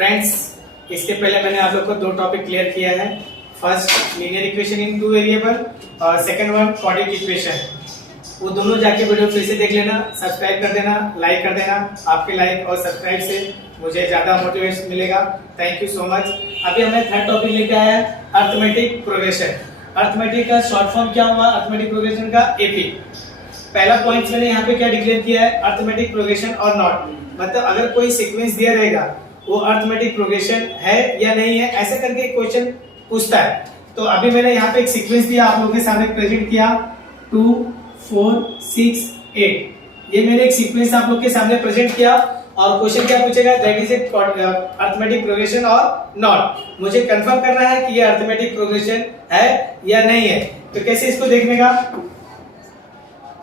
Friends, इसके पहले मैंने आप लोग को दो टॉपिक क्लियर किया है। First linear equation in two variable और सेकंड वन क्वाड्रेटिक इक्वेशन। वो दोनों जाके वीडियो फिर से देख लेना, सब्सक्राइब कर देना, लाइक कर देना। आपके लाइक और सब्सक्राइब से मुझे ज्यादा मोटिवेशन मिलेगा। Thank you so much. अभी हमने थर्ड टॉपिक लेके आया है अर्थमेटिक प्रोग्रेशन। अर्थमेटिक का शॉर्ट फॉर्म क्या हुआ? अर्थमेटिक प्रोग्रेशन का एपी। पहला पॉइंट मैंने यहाँ पे क्या डिक्लेयर किया है? अर्थमेटिक प्रोग्रेशन और नॉट, मतलब अगर कोई सीक्वेंस दिया रहेगा वो अर्थमेटिक प्रोग्रेशन है या नहीं है, ऐसा करके एक क्वेश्चन पूछता है। तो अभी मैंने यहाँ पे एक सीक्वेंस दिया, आप लोगों के सामने प्रेजेंट किया 2 4 6 8। ये मैंने एक सीक्वेंस आप लोग के सामने प्रेजेंट किया और क्वेश्चन क्या पूछेगा? That is a arithmetic progression और नॉट। मुझे कंफर्म करना है कि ये अर्थमेटिक प्रोग्रेशन है या नहीं है। तो कैसे इसको देखने का?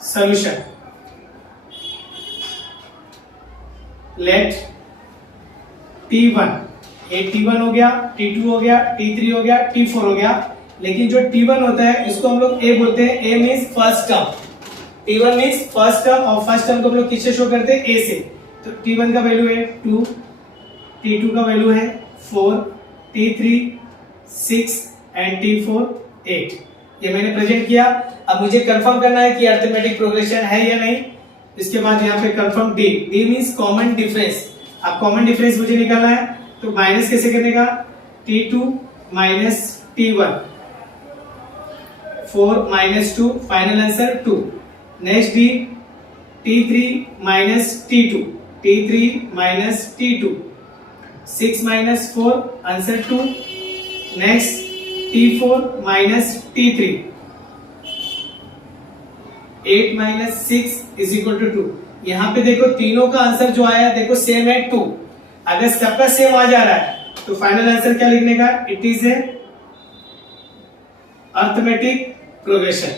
सॉल्यूशन, लेट T1, ये T1 हो गया, T2 हो गया, T3 हो गया, T4 हो गया। लेकिन जो T1 होता है इसको हम लोग A बोलते हैं। A means first term, T1 means first term और फर्स्ट टर्म को हम लोग किससे शो करते हैं? A से। तो T1 का वैल्यू है 2, T2 का वैल्यू है 4, T3 6 एंड T4 8। ये मैंने प्रेजेंट किया। अब मुझे कंफर्म करना है कि अर्थमेटिक प्रोग्रेशन है या नहीं। इसके बाद यहाँ पे confirm D means common difference. अब कॉमन डिफरेंस मुझे निकालना है, तो माइनस कैसे करने का? T2 minus T1, 4 minus 2, final answer 2। Next D T3 minus T2, T3 minus T2, 6 minus 4, answer 2। Next T4 minus T3, 8 minus 6 is equal to 2। यहाँ पे देखो तीनों का आंसर जो आया देखो सेम है 2। अगर सबका सेम आ जा रहा है तो फाइनल आंसर क्या लिखने का? It is a arithmetic progression.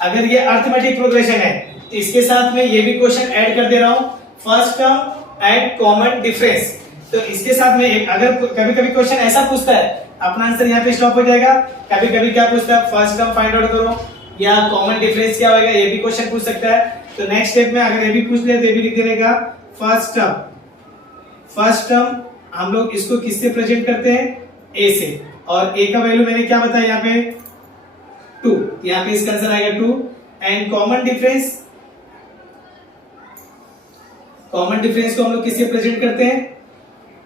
अगर ये अर्थमेटिक प्रोग्रेशन है तो इसके साथ में ये भी क्वेश्चन ऐड कर दे रहा हूं, first term and common difference. तो इसके साथ में अगर कभी कभी क्वेश्चन ऐसा पूछता है, अपना आंसर यहाँ पे स्टॉप हो जाएगा। कभी कभी क्या पूछता है? फर्स्ट टर्म फाइंड आउट करो या कॉमन डिफरेंस क्या होगा, ये भी क्वेश्चन पूछ सकता है। तो नेक्स्ट स्टेप में अगर ये भी पूछ ले तो ये भी लिख देने का फर्स्ट टर्म। फर्स्ट टर्म हम लोग इसको किससे प्रेजेंट करते हैं? ए से। और ए का वैल्यू मैंने क्या बताया यहाँ पे? 2। यहाँ पे इसका आंसर आएगा 2। And common difference, common difference को हम लोग किससे प्रेजेंट करते हैं?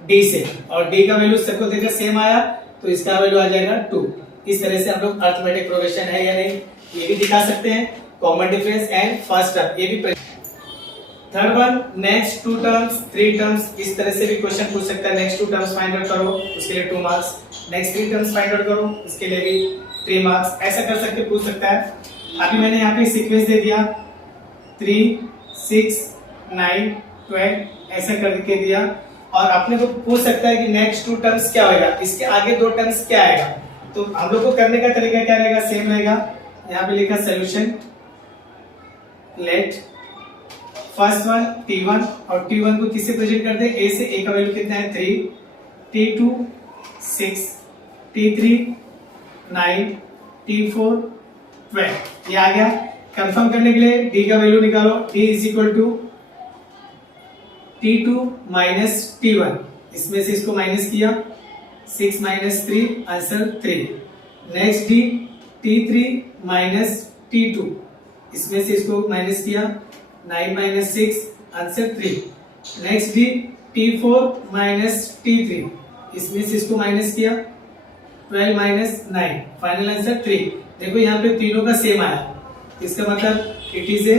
डी से। और डी का वैल्यू सबको देखकर सेम आया तो इसका वैल्यू आ जाएगा 2। इस तरह से हम लोग अर्थमेटिक प्रोग्रेशन है या नहीं ये भी दिखा सकते हैं, common difference and first term ये भी। Third one, next 2 terms 3 terms, इस तरह से भी क्वेश्चन पूछ सकता है। नेक्स्ट 2 टर्म्स फाइंड आउट करो, उसके लिए 2 marks. Next 3 terms find out करो, इसके लिए भी 3 मार्क्स। ऐसा कर सकते पूछ सकता है। अभी मैंने यहाँ पे सीक्वेंस दे दिया 3 6 9 12 ऐसा करके दिया। और अपने को पूछ सकता है कि नेक्स्ट 2 टर्म्स क्या होगा, इसके आगे 2 टर्म्स क्या आएगा। तो हम लोग को करने का तरीका क्या रहेगा? सेम रहेगा। यहाँ पे लिखा solution, let first one T1 और T1 को किससे प्रेजेंट करते हैं? A से। A का वैल्यू कितना है? 3, T2 6, T3 9, T4 12। ये आ गया। कंफर्म करने के लिए D का वैल्यू निकालो। D is equal to T2 minus T1, इसमें से इसको माइनस किया, 6 minus 3, answer 3। Next D T3 minus T2, इसमें से इसको माइनस किया, 9 minus 6, answer 3। Next D T4 minus T3, इसमें से इसको माइनस किया, 12 माइनस 9, फाइनल आंसर 3। देखो यहाँ पे तीनों का सेम आया, इसका मतलब it is a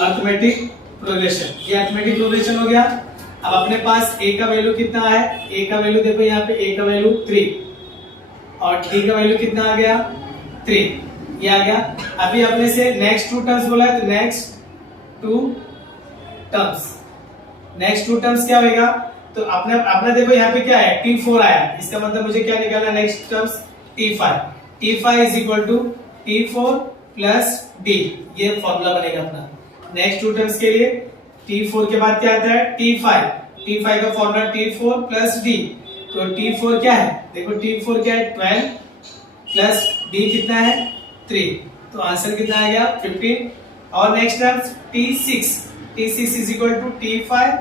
arithmetic progression. ये अर्थमेटिक प्रोग्रेशन हो गया। अब अपने पास A का वैल्यू कितना है? A का वैल्यू देखो यहाँ पे A का वैल्यू 3 और D का वैल्यू कितना आ गया? 3। ये आ गया। अभी अपने से नेक्स्ट 2 टर्म्स बोला है, तो नेक्स्ट 2 टर्म्स, नेक्स्ट 2 टर्म्स क्या होगा? तो अपना देखो यहाँ पे क्या है? T4 आया, इसका मतलब मुझे क्या निकालना? Next terms T5। T5 is equal to T4 plus D, ये फॉर्मूला बनेगा अपना नेक्स्ट 2 टर्म्स के लिए। T4 के बाद क्या आता है? T5। T5 का फॉर्मूला T4 प्लस D। तो T4 क्या है? देखो T4 क्या है? 12 प्लस D कितना है? 3। तो आंसर कितना आ गया? 15। और next terms T6 is equal to T5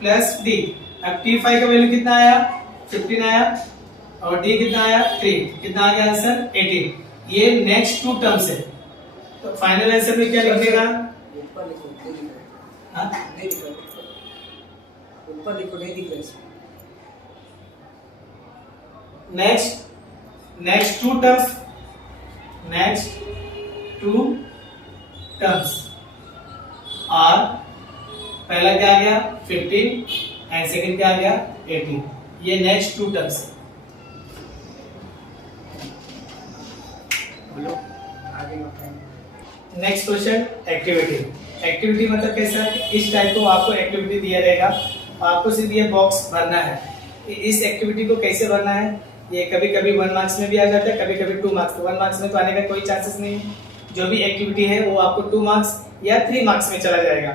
plus D। अब T5 का वैल्यू कितना आया, 15 आया, और D कितना आया, 3, कितना आ गया आंसर, 18। ये नेक्स्ट टू टर्म्स है। तो फाइनल आंसर में क्या लिखिएगा, ऊपर लिखो, नहीं दिख रहा। नेक्स्ट टू टर्म्स आर, पहला क्या आ गया 15 एंड सेकंड क्या आ गया 18। ये नेक्स्ट टू टर्म्स है। नेक्स्ट क्वेश्चन, एक्टिविटी मतलब कैसा है, इस टाइप को आपको एक्टिविटी दिया रहेगा, आपको सिर्फ ये बॉक्स भरना है। इस एक्टिविटी को कैसे भरना है, ये कभी कभी 1 मार्क्स में भी आ जाता है, कभी कभी 2 मार्क्स। 1 मार्क्स में तो आने का कोई चांसेस नहीं है। जो भी एक्टिविटी है वो आपको 2 मार्क्स या 3 मार्क्स में चला जाएगा।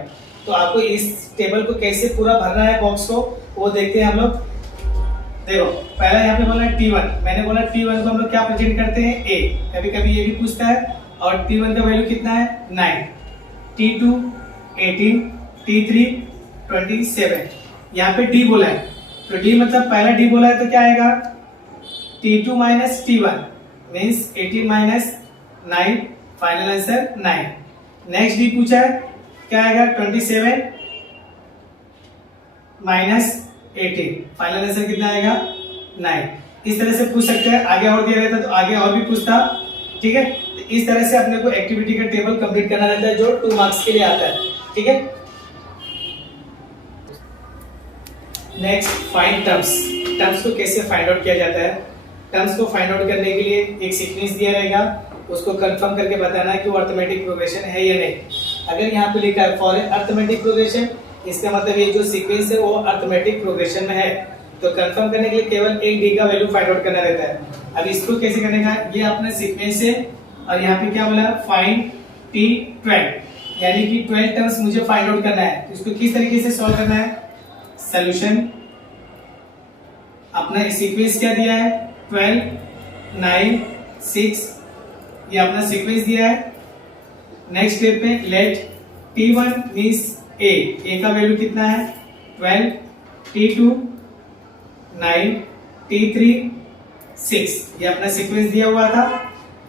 तो आपको इस टेबल को कैसे पूरा भरना है बॉक्स को, वो देखते हैं हम लोग। देखो पहला यहाँ पे बोला T1, मैंने बोला T1 को हम लोग क्या प्रेजेंट करते हैं, A। कभी कभी ये भी पूछता है। और T1 का वैल्यू कितना है, 9, T2 18, T3 27। यहाँ पे D बोला है, तो D मतलब पहला D बोला है तो क्या आएगा, T2 minus T1 means 18 minus 9, final answer 9। Next D पूछा है, क्या आएगा 27 माइनस 18, फाइनल आंसर कितना आएगा 9। इस तरह से पूछ सकते हैं। आगे और दिया रहता तो आगे और भी पूछता, ठीक है। तो इस तरह से अपने को एक्टिविटी का टेबल कंप्लीट करना रहता है जो 2 मार्क्स के लिए आता है, ठीक है। नेक्स्ट, फाइंड टर्म्स को कैसे फाइंड आउट किया जाता है। टर्म्स को फाइंड आउट करने के लिए एक सीक्वेंस दिया रहेगा, उसको कंफर्म करके बताना है कि वो अरिथमेटिक प्रोग्रेशन है या नहीं। अगर यहाँ पे लिखा है फॉर अरिथमेटिक प्रोग्रेशन, इसका मतलब ये जो सीक्वेंस है वो अरिथमेटिक प्रोग्रेशन में है। तो कंफर्म करने के लिए केवल एक डी का वैल्यू फाइंड आउट करना रहता है। अब इसको कैसे करने का, ये अपना सीक्वेंस है और यहाँ पे क्या बोला, फाइंड T12, यानी कि 12 टर्म्स मुझे फाइंड आउट करना है। तो इसको किस तरीके से सॉल्व करना है, सॉल्यूशन, अपना सीक्वेंस क्या दिया है 12 9 6, ये अपना सीक्वेंस दिया है। नेक्स्ट स्टेप पे लेट T1 मींस A का वैल्यू कितना है 12, T2 9, T3 6, ये अपना सीक्वेंस दिया हुआ था।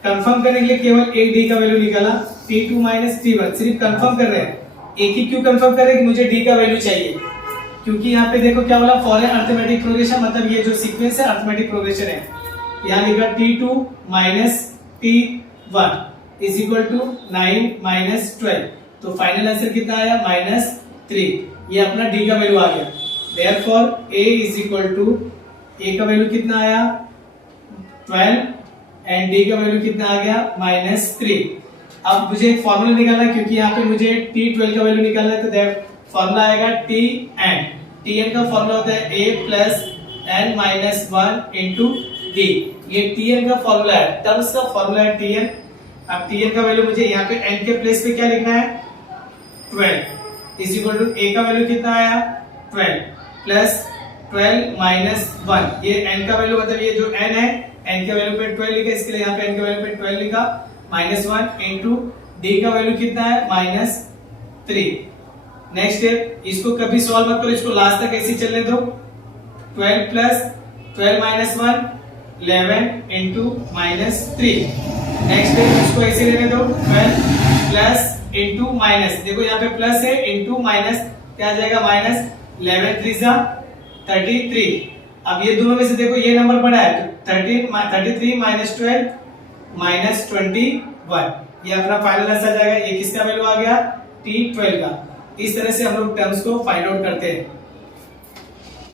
कंफर्म करने के लिए केवल एक डी का वैल्यू निकाला, T2 माइनस T1, सिर्फ कंफर्म कर रहे हैं। एक ही क्यों कंफर्म कर रहे हैं कि मुझे डी का वैल्यू चाहिए, क्योंकि यहाँ पे देखो क्या बोला, फॉर अरिथमेटिक प्रोग्रेशन, मतलब ये जो सीक्वेंस है अरिथमेटिक प्रोग्रेशन है। यहाँ लिखा T2 minus T1 is equal to 9 minus 12, तो फाइनल आंसर कितना आया -3। ये अपना डी का वैल्यू आ गया। Therefore A is equal to, A का वैल्यू कितना आया 12 एंड D का वैल्यू कितना आ गया -3। अब मुझे एक फॉर्मूला निकालना है, क्योंकि यहाँ पे मुझे T12 का वैल्यू निकालना है, तो फॉर्मूला आएगा Tn का फॉर्मूला होता है A plus n minus 1 into D। ये Tn का फॉर्मूला है, टर्म्स का फॉर्मूला है Tn। अब Tn का वैल्यू मुझे यहाँ पे n के प्लेस पे क्या लिखना है 12 इज इक्वल टू A का वैल्यू कितना आया 12 प्लस 12 माइनस 1, ये n का वैल्यू मतलब ये जो n है n के वैल्यू पे 12 लिखा, इसके लिए यहाँ पे n के वैल्यू पे 12 लिखा, -1 इंटू D का वैल्यू कितना है -3। नेक्स्ट स्टेप, इसको कभी सॉल्व मत करो, इसको लास्ट तक ऐसे चलने दो। 12 plus 12 minus 1 11 into -3। Next step, इसको ऐसे लेने दो, 12 प्लस इंटू माइनस, देखो यहाँ पे प्लस है, इंटू माइनस क्या आ जाएगा -11 3 जा 33। अब ये दोनों में से देखो ये नंबर बड़ा है, 33 माइनस 12 माइनस 21, ये अपना फाइनल आंसर आ जाएगा। ये किसका वैल्यू आ गया T12 का। इस तरह से हम लोग टर्म्स को फाइंड आउट करते हैं।